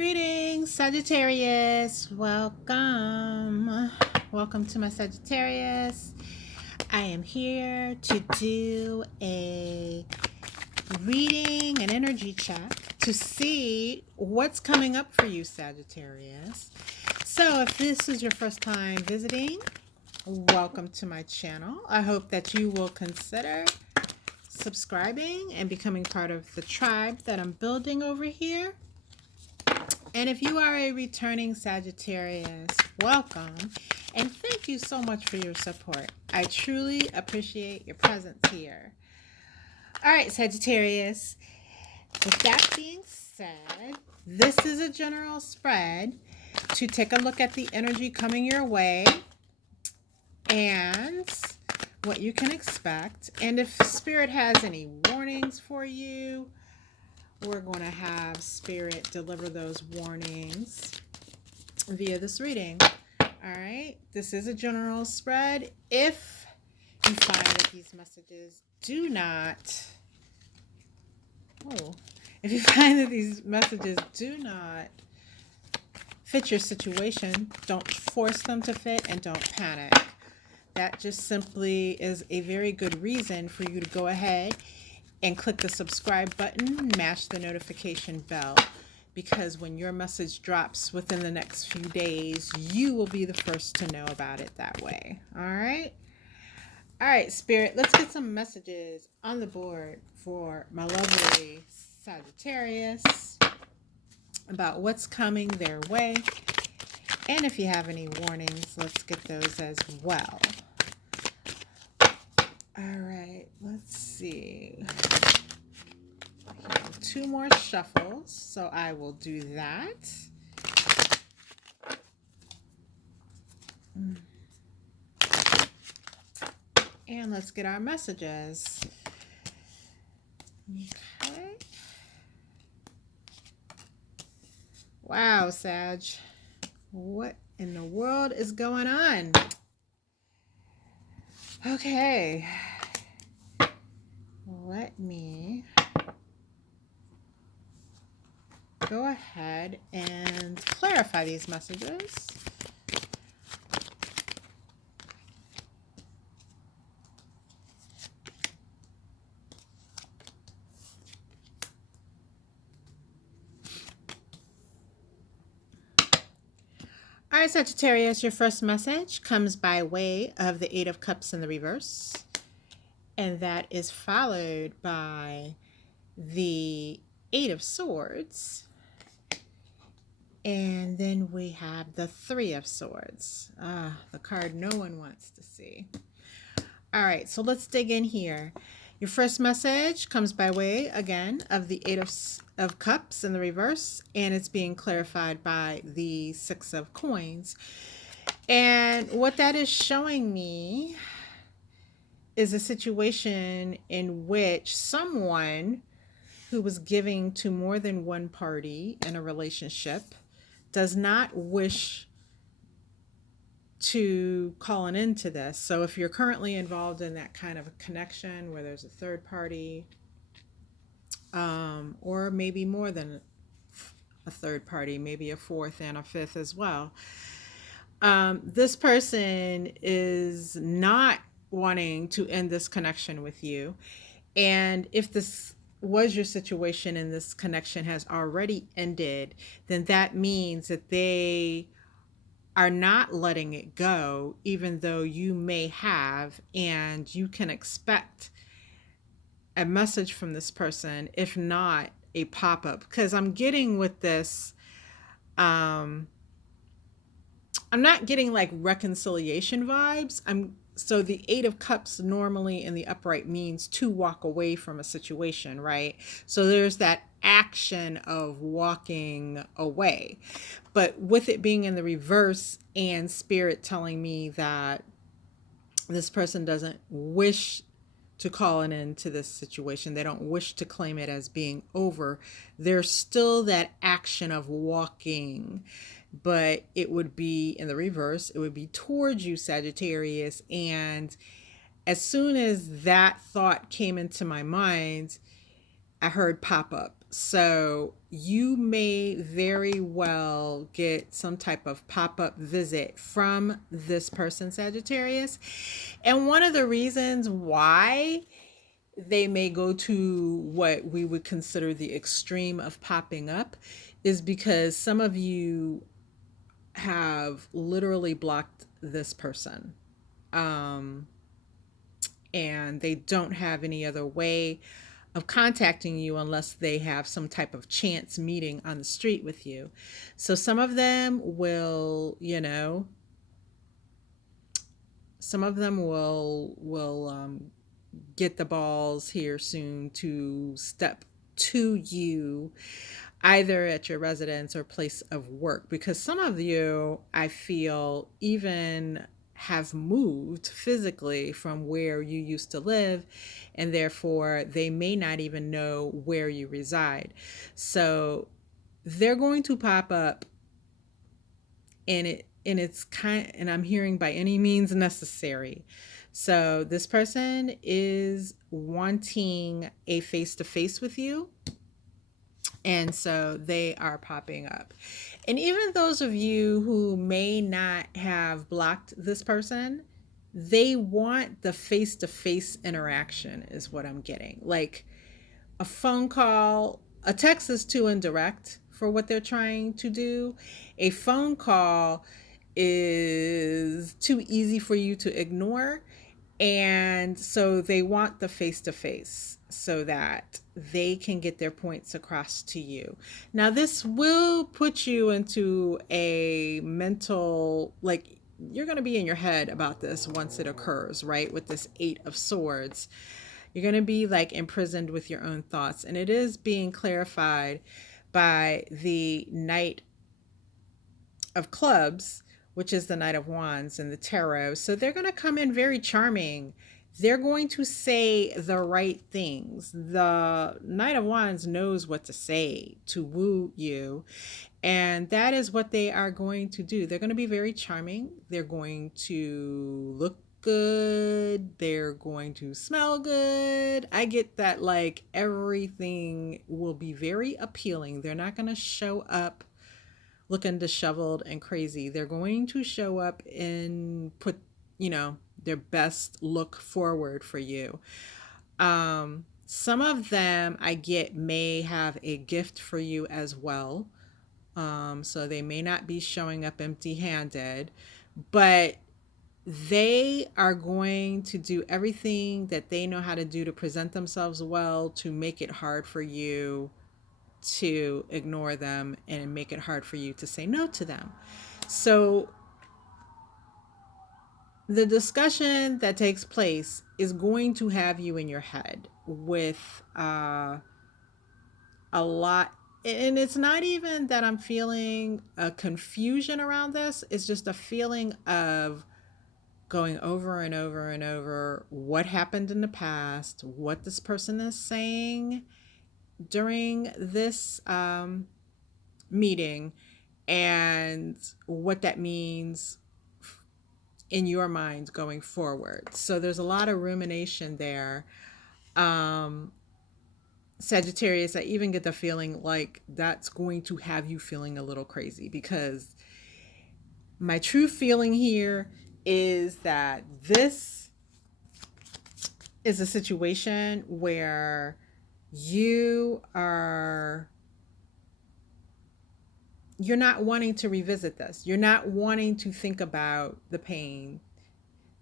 Greetings, Sagittarius. Welcome. Welcome to my Sagittarius. I am here to do a reading, an energy check to see what's coming up for you, Sagittarius. So, if this is your first time visiting, welcome to my channel. I hope that you will consider subscribing and becoming part of the tribe that I'm building over here. And if you are a returning Sagittarius, welcome. And thank you so much for your support. I truly appreciate your presence here. All right, Sagittarius. With that being said, this is a general spread to take a look at the energy coming your way and what you can expect. And if Spirit has any warnings for you, we're going to have Spirit deliver those warnings via this reading. All right. This is a general spread. If you find that these messages do not, if you find that these messages do not fit your situation, don't force them to fit and don't panic. That just simply is a very good reason for you to go ahead and click the subscribe button, mash the notification bell, because when your message drops within the next few days, you will be the first to know about it that way. All right? All right, Spirit, let's get some messages on the board for my lovely Sagittarius about what's coming their way. And if you have any warnings, let's get those as well. All right, let's see. Two more shuffles, so I will do that. And let's get our messages. Okay. Wow, Sag. What in the world is going on? Okay. Let me go ahead and clarify these messages. All right, Sagittarius, your first message comes by way of the Eight of Cups in the reverse, and that is followed by the Eight of Swords. And then we have the Three of Swords. The card no one wants to see. All right, so let's dig in here. Your first message comes by way, again, of the Eight of Cups in the reverse, and it's being clarified by the Six of Coins. And what that is showing me is a situation in which someone who was giving to more than one party in a relationship does not wish to call an end to this. So if you're currently involved in that kind of a connection where there's a third party, or maybe more than a third party, maybe a fourth and a fifth as well, this person is not wanting to end this connection with you. And if this was your situation and this connection has already ended, then that means that they are not letting it go, even though you may have, and you can expect a message from this person, if not a pop-up. Because I'm getting with this, I'm not getting like reconciliation vibes. So the Eight of Cups normally in the upright means to walk away from a situation, right? So there's that action of walking away. But with it being in the reverse and Spirit telling me that this person doesn't wish to call an end to this situation, they don't wish to claim it as being over, there's still that action of walking. But it would be in the reverse. It would be towards you, Sagittarius. And as soon as that thought came into my mind, I heard pop up. So you may very well get some type of pop-up visit from this person, Sagittarius. And one of the reasons why they may go to what we would consider the extreme of popping up is because some of you have literally blocked this person. Um, and they don't have any other way of contacting you unless they have some type of chance meeting on the street with you. So some of them will, some of them will get the balls here soon to step to you either at your residence or place of work, because some of you, I feel, even have moved physically from where you used to live, and therefore they may not even know where you reside. So they're going to pop up, and I'm hearing by any means necessary. So this person is wanting a face to face with you, and so they are popping up. And even those of you who may not have blocked this person, they want the face to face interaction, is what I'm getting. Like a phone call, a text is too indirect for what they're trying to do. A phone call is too easy for you to ignore. And so they want the face to face so that they can get their points across to you. Now, this will put you into a mental, like, you're going to be in your head about this once it occurs, right? With this Eight of Swords, you're going to be like imprisoned with your own thoughts. And it is being clarified by the Knight of Clubs, which is the Knight of Wands in the tarot. So they're going to come in very charming. They're going to say the right things. The Knight of Wands knows what to say to woo you. And that is what they are going to do. They're going to be very charming. They're going to look good. They're going to smell good. I get that, like, everything will be very appealing. They're not going to show up looking disheveled and crazy. They're going to show up and put, their best look forward for you. Some of them I get may have a gift for you as well. So they may not be showing up empty handed, but they are going to do everything that they know how to do to present themselves well, to make it hard for you to ignore them and make it hard for you to say no to them. So the discussion that takes place is going to have you in your head with a lot. And it's not even that I'm feeling a confusion around this. It's just a feeling of going over and over and over what happened in the past, what this person is saying during this meeting, and what that means in your mind going forward. So there's a lot of rumination there. Sagittarius, I even get the feeling like that's going to have you feeling a little crazy, because my true feeling here is that this is a situation where you are you're not wanting to revisit this. You're not wanting to think about the pain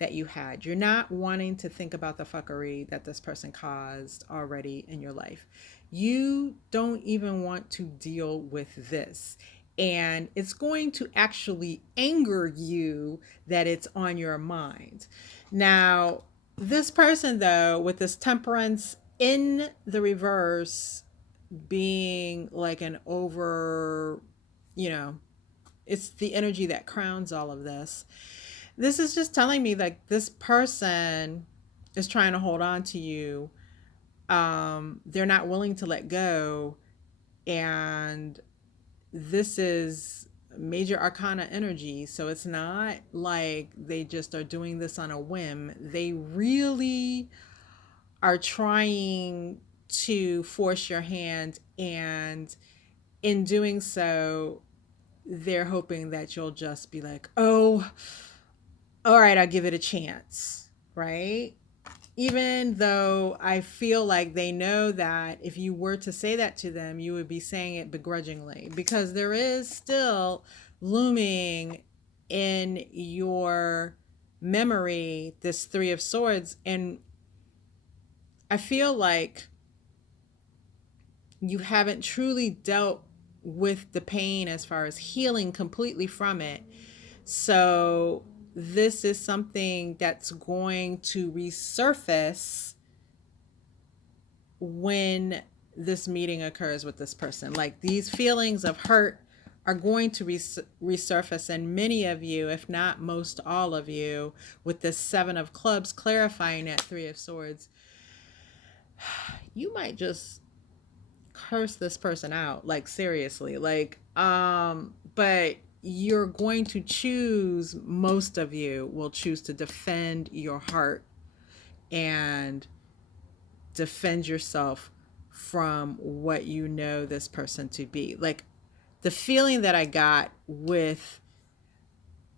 that you had. You're not wanting to think about the fuckery that this person caused already in your life. You don't even want to deal with this. And it's going to actually anger you that it's on your mind. Now, this person, though, with this temperance in the reverse, being like an over, you know, it's the energy that crowns all of this. This is just telling me like this person is trying to hold on to you. They're not willing to let go. And this is major arcana energy. So it's not like they just are doing this on a whim. They really are trying to force your hand, and in doing so, they're hoping that you'll just be like, oh, all right, I'll give it a chance, right? Even though I feel like they know that if you were to say that to them, you would be saying it begrudgingly, because there is still looming in your memory this Three of Swords. And I feel like you haven't truly dealt with the pain as far as healing completely from it. So this is something that's going to resurface when this meeting occurs with this person. Like, these feelings of hurt are going to resurface, and many of you, if not most all of you, with this Seven of Clubs clarifying that Three of Swords, you might just curse this person out, like seriously, like but you're going to choose, most of you will choose to defend your heart and defend yourself from what you know this person to be. Like, the feeling that I got with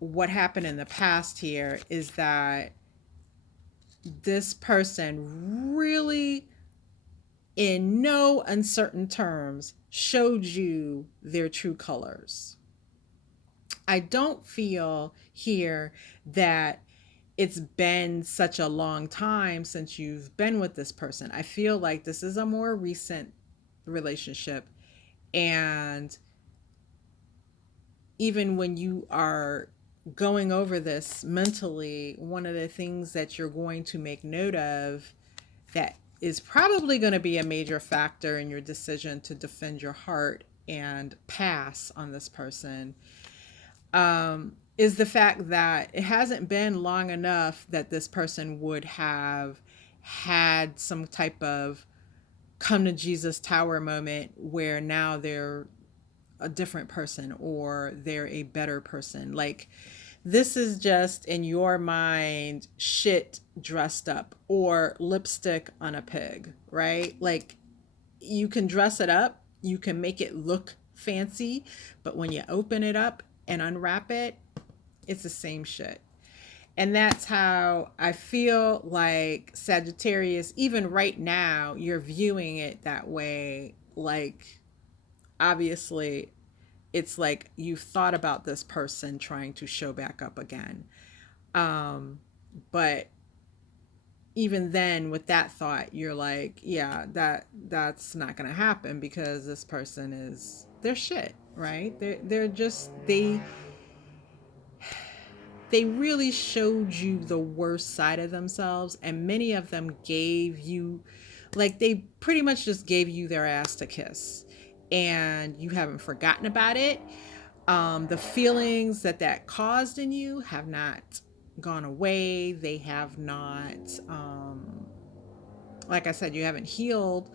what happened in the past here is that this person really, in no uncertain terms, showed you their true colors. I don't feel here that it's been such a long time since you've been with this person. I feel like this is a more recent relationship. And even when you are going over this mentally, one of the things that you're going to make note of that is probably going to be a major factor in your decision to defend your heart and pass on this person, is the fact that it hasn't been long enough that this person would have had some type of come to Jesus tower moment where now they're a different person or they're a better person. Like, this is just in your mind shit dressed up, or lipstick on a pig, right? Like, you can dress it up, you can make it look fancy, but when you open it up and unwrap it, it's the same shit. And that's how I feel like, Sagittarius, even right now, you're viewing it that way. Like, obviously, it's like you've thought about this person trying to show back up again. But even then, with that thought, you're like, yeah, that's not going to happen, because this person is, they're shit, right? They're just, they really showed you the worst side of themselves, and many of them gave you, like, they pretty much just gave you their ass to kiss, and you haven't forgotten about it. The feelings that caused in you have not gone away. They have not, like I said, you haven't healed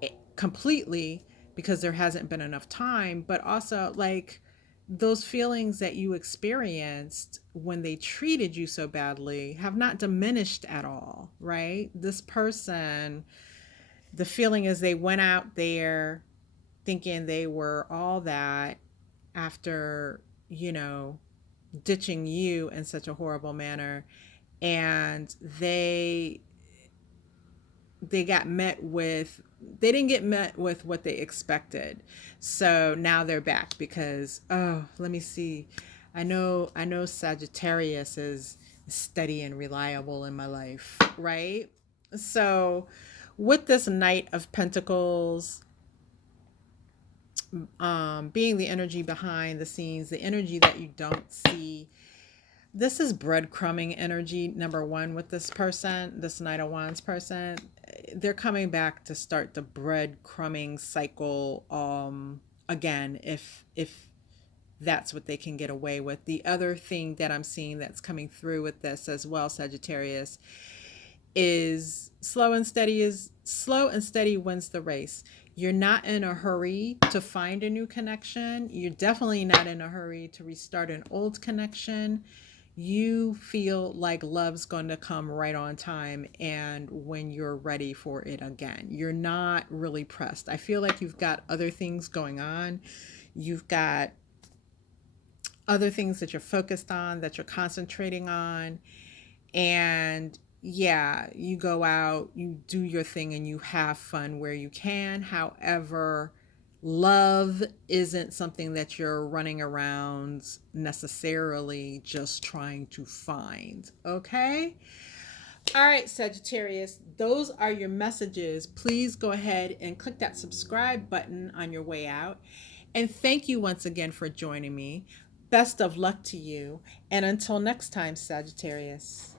it completely because there hasn't been enough time, but also, like, those feelings that you experienced when they treated you so badly have not diminished at all, right? This person, the feeling is they went out there thinking they were all that after, ditching you in such a horrible manner, and they got met with, they didn't get met with what they expected. So now they're back because, oh, let me see. I know Sagittarius is steady and reliable in my life, right? So with this Knight of Pentacles, being the energy behind the scenes, the energy that you don't see, this is breadcrumbing energy, number one, with this person, this Knight of Wands person. They're coming back to start the breadcrumbing cycle again, if that's what they can get away with. The other thing that I'm seeing that's coming through with this as well, Sagittarius, is slow and steady wins the race. You're not in a hurry to find a new connection. You're definitely not in a hurry to restart an old connection. you feel like love's going to come right on time and when you're ready for it again. You're not really pressed. I feel like you've got other things going on. You've got other things that you're focused on, that you're concentrating on. And yeah, you go out, you do your thing, and you have fun where you can. However, love isn't something that you're running around necessarily just trying to find. Okay? All right, Sagittarius, those are your messages. Please go ahead and click that subscribe button on your way out. And thank you once again for joining me. Best of luck to you. And until next time, Sagittarius.